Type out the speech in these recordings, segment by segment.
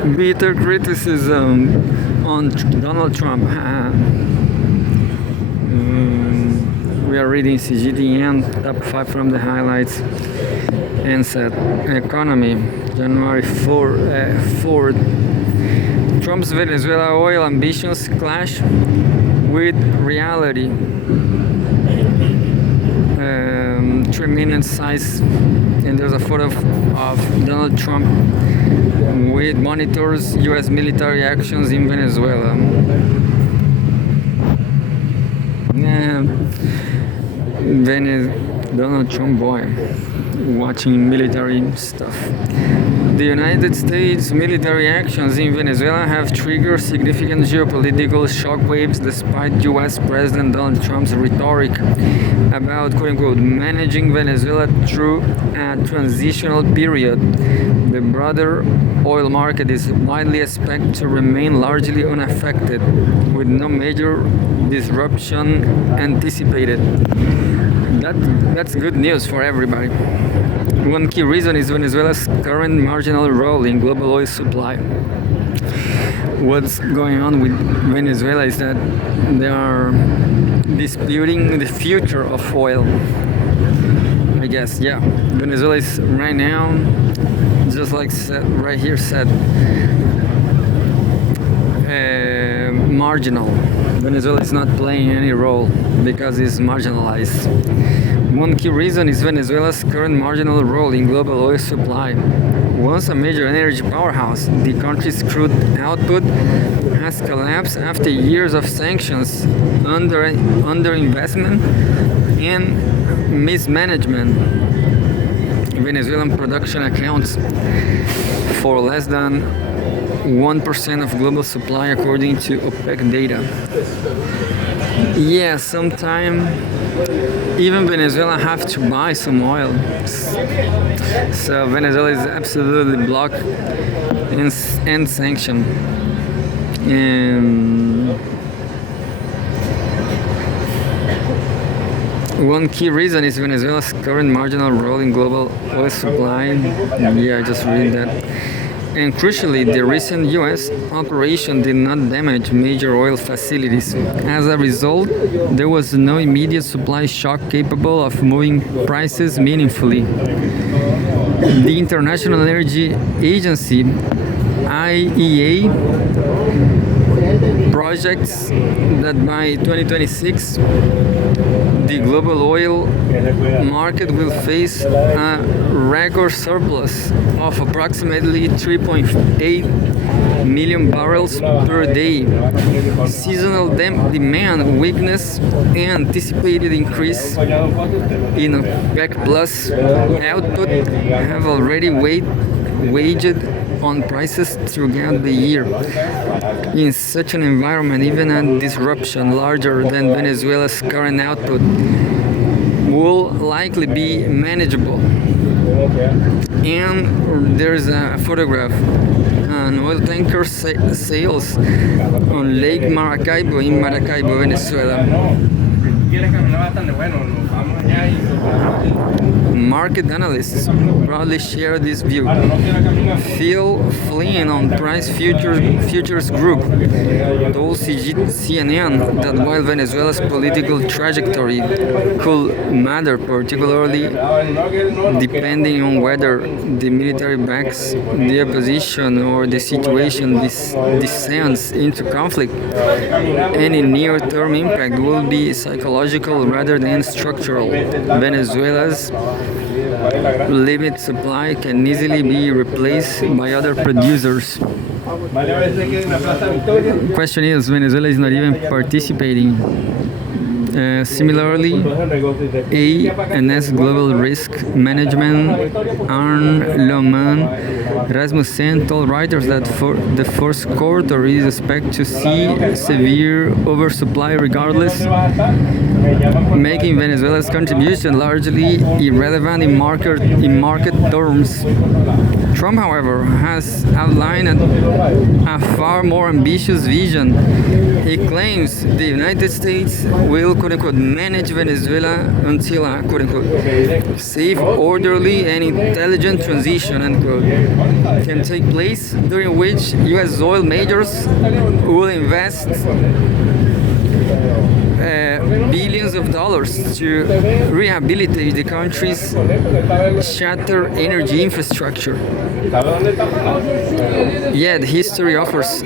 Bitter criticism on Donald Trump. We are reading Cgtn top 5 from the highlights and said economy January 4th. Trump's Venezuela oil ambitions clash with reality. 3 minute size, and there's a photo of Donald Trump with monitors US military actions in Venezuela. Donald Trump boy watching military stuff. The United States military actions in Venezuela have triggered significant geopolitical shockwaves despite US President Donald Trump's rhetoric about quote-unquote managing Venezuela through a transitional period. The broader oil market is widely expected to remain largely unaffected, with no major disruption anticipated. That's good news for everybody. One key reason is Venezuela's current marginal role in global oil supply. What's going on with Venezuela is that they are disputing the future of oil. I guess, yeah. Venezuela is right now, just like right here said, marginal. Venezuela is not playing any role because it's marginalized. One key reason is Venezuela's current marginal role in global oil supply. Once a major energy powerhouse, the country's crude output has collapsed after years of sanctions, underinvestment, and mismanagement. Venezuelan production accounts for less than 1% of global supply according to OPEC data. Yeah, sometime even Venezuela have to buy some oil. So Venezuela is absolutely blocked and sanctioned. And one key reason is Venezuela's current marginal role in global oil supply. Yeah, I just read that. And crucially, the recent US operation did not damage major oil facilities. As a result, there was no immediate supply shock capable of moving prices meaningfully. The International Energy Agency, IEA, projects that by 2026 the global oil market will face a record surplus of approximately 3.8 million barrels per day. Seasonal demand weakness and anticipated increase in OPEC Plus output have already weighed on prices throughout the year. In such an environment, even a disruption larger than Venezuela's current output will likely be manageable. And there's a photograph on oil tanker sales on Lake Maracaibo in Maracaibo, Venezuela. Market analysts broadly share this view. Phil Flynn on Price Futures Group told CNN that while Venezuela's political trajectory could matter, particularly depending on whether the military backs the opposition or the situation descends into conflict, any near-term impact will be psychological rather than structural. Venezuela's limited supply can easily be replaced by other producers. Question is, Venezuela is not even participating. Similarly, A&S Global Risk Management Arne Lohmann Rasmussen told writers that for the first quarter is expected to see severe oversupply regardless, making Venezuela's contribution largely irrelevant in market terms. Trump, however, has outlined a far more ambitious vision. He claims the United States will quote unquote manage Venezuela until a quote unquote safe, orderly, and intelligent transition unquote can take place, during which US oil majors will invest billions of dollars to rehabilitate the country's shattered energy infrastructure. Yet history offers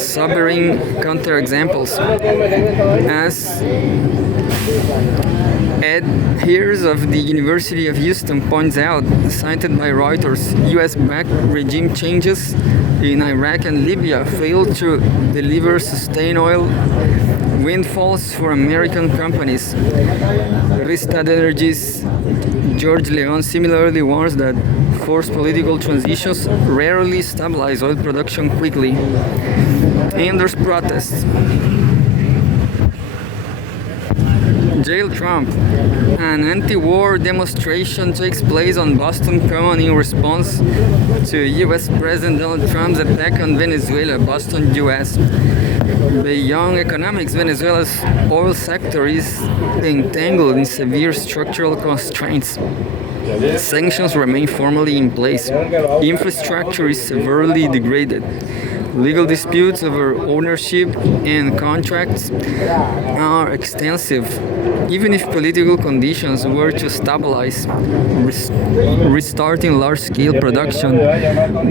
sobering counterexamples, as Ed Hears of the University of Houston points out, cited by Reuters, US-backed regime changes in Iraq and Libya failed to deliver sustained oil windfalls for American companies. Rystad Energy's George Leon similarly warns that forced political transitions rarely stabilize oil production quickly. And there's protests. Jail Trump. An anti-war demonstration takes place on Boston Common in response to US President Donald Trump's attack on Venezuela, Boston, US. Beyond economics, Venezuela's oil sector is entangled in severe structural constraints. Sanctions remain formally in place. Infrastructure is severely degraded. Legal disputes over ownership and contracts are extensive. Even if political conditions were to stabilize, restarting large-scale production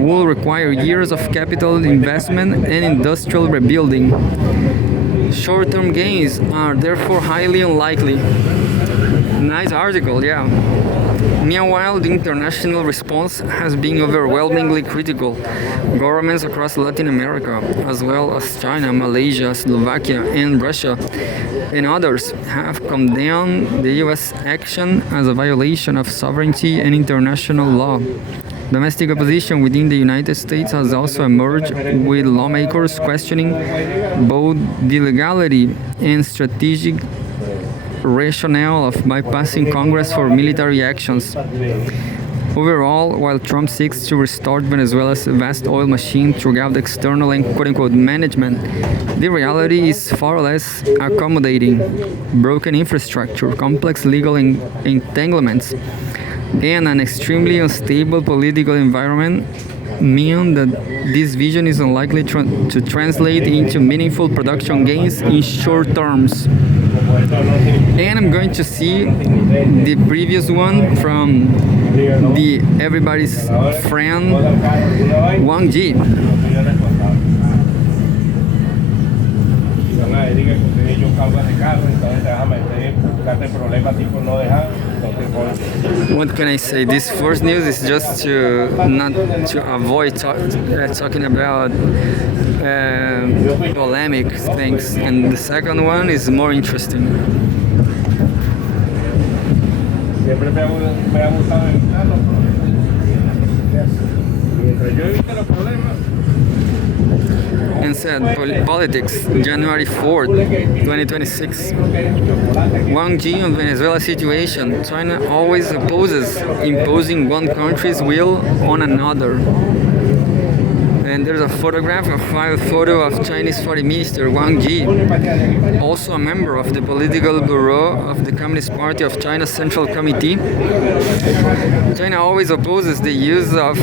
will require years of capital investment and industrial rebuilding. Short-term gains are therefore highly unlikely. Nice article, yeah. Meanwhile, the international response has been overwhelmingly critical. Governments across Latin America, as well as China, Malaysia, Slovakia, and Russia, and others, have condemned the US action as a violation of sovereignty and international law. Domestic opposition within the United States has also emerged, with lawmakers questioning both the legality and strategic rationale of bypassing Congress for military actions. Overall, while Trump seeks to restart Venezuela's vast oil machine throughout external and quote-unquote management, the reality is far less accommodating. Broken infrastructure, complex legal entanglements, and an extremely unstable political environment mean that this vision is unlikely to translate into meaningful production gains in short terms. And I'm going to see the previous one from the everybody's friend Wang Ji. What can I say? This first news is just to not to avoid talking about polemic things, and the second one is more interesting. And said, Politics, January 4th, 2026. Wang Ji on Venezuela situation. China always opposes imposing one country's will on another. And there's a photograph, a file photo of Chinese Foreign Minister Wang Ji, also a member of the Political Bureau of the Communist Party of China's Central Committee. China always opposes the use of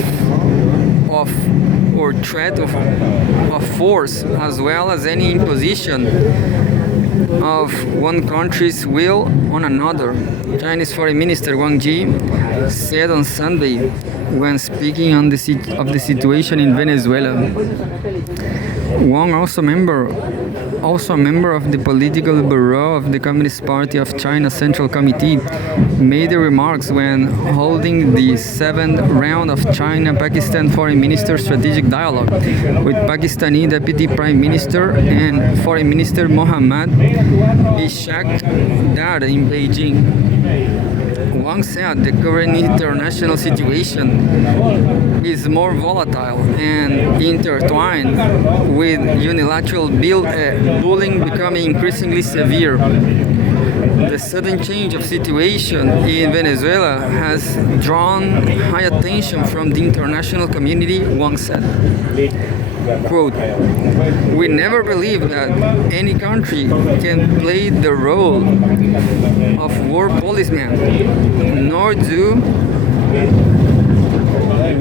or threat of force, as well as any imposition of one country's will on another, Chinese Foreign Minister Wang Ji said on Sunday when speaking on of the situation in Venezuela. Wang, also a member of the Political Bureau of the Communist Party of China's Central Committee, made the remarks when holding the 7th round of China-Pakistan Foreign Minister Strategic Dialogue with Pakistani Deputy Prime Minister and Foreign Minister Mohammad Ishaq Dar in Beijing. Wang said the current international situation is more volatile and intertwined, with unilateral bullying becoming increasingly severe. The sudden change of situation in Venezuela has drawn high attention from the international community, Wang said. quote, "We never believe that any country can play the role of war policeman, nor do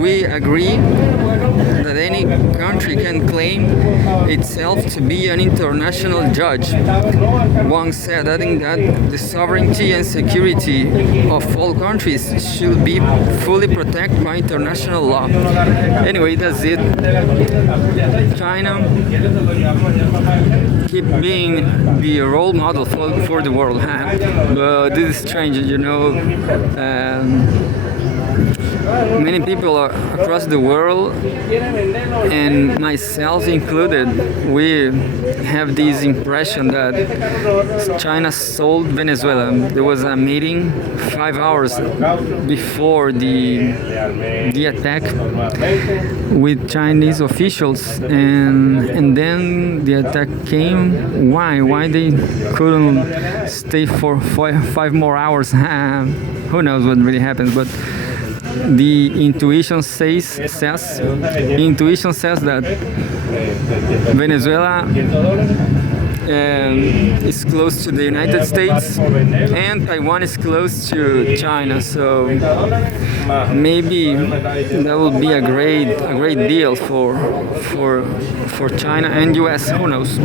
we agree that any country can claim itself to be an international judge," Wang said, adding that the sovereignty and security of all countries should be fully protected by international law. Anyway, that's it. China keep being the role model for the world, but this is strange, you know. Many people across the world, and myself included, we have this impression that China sold Venezuela. There was a meeting 5 hours before the attack with Chinese officials, and then the attack came. Why they couldn't stay for 5 more hours? Who knows what really happened, but the intuition says that Venezuela is close to the United States and Taiwan is close to China, so maybe that would be a great deal for China and US. Who knows?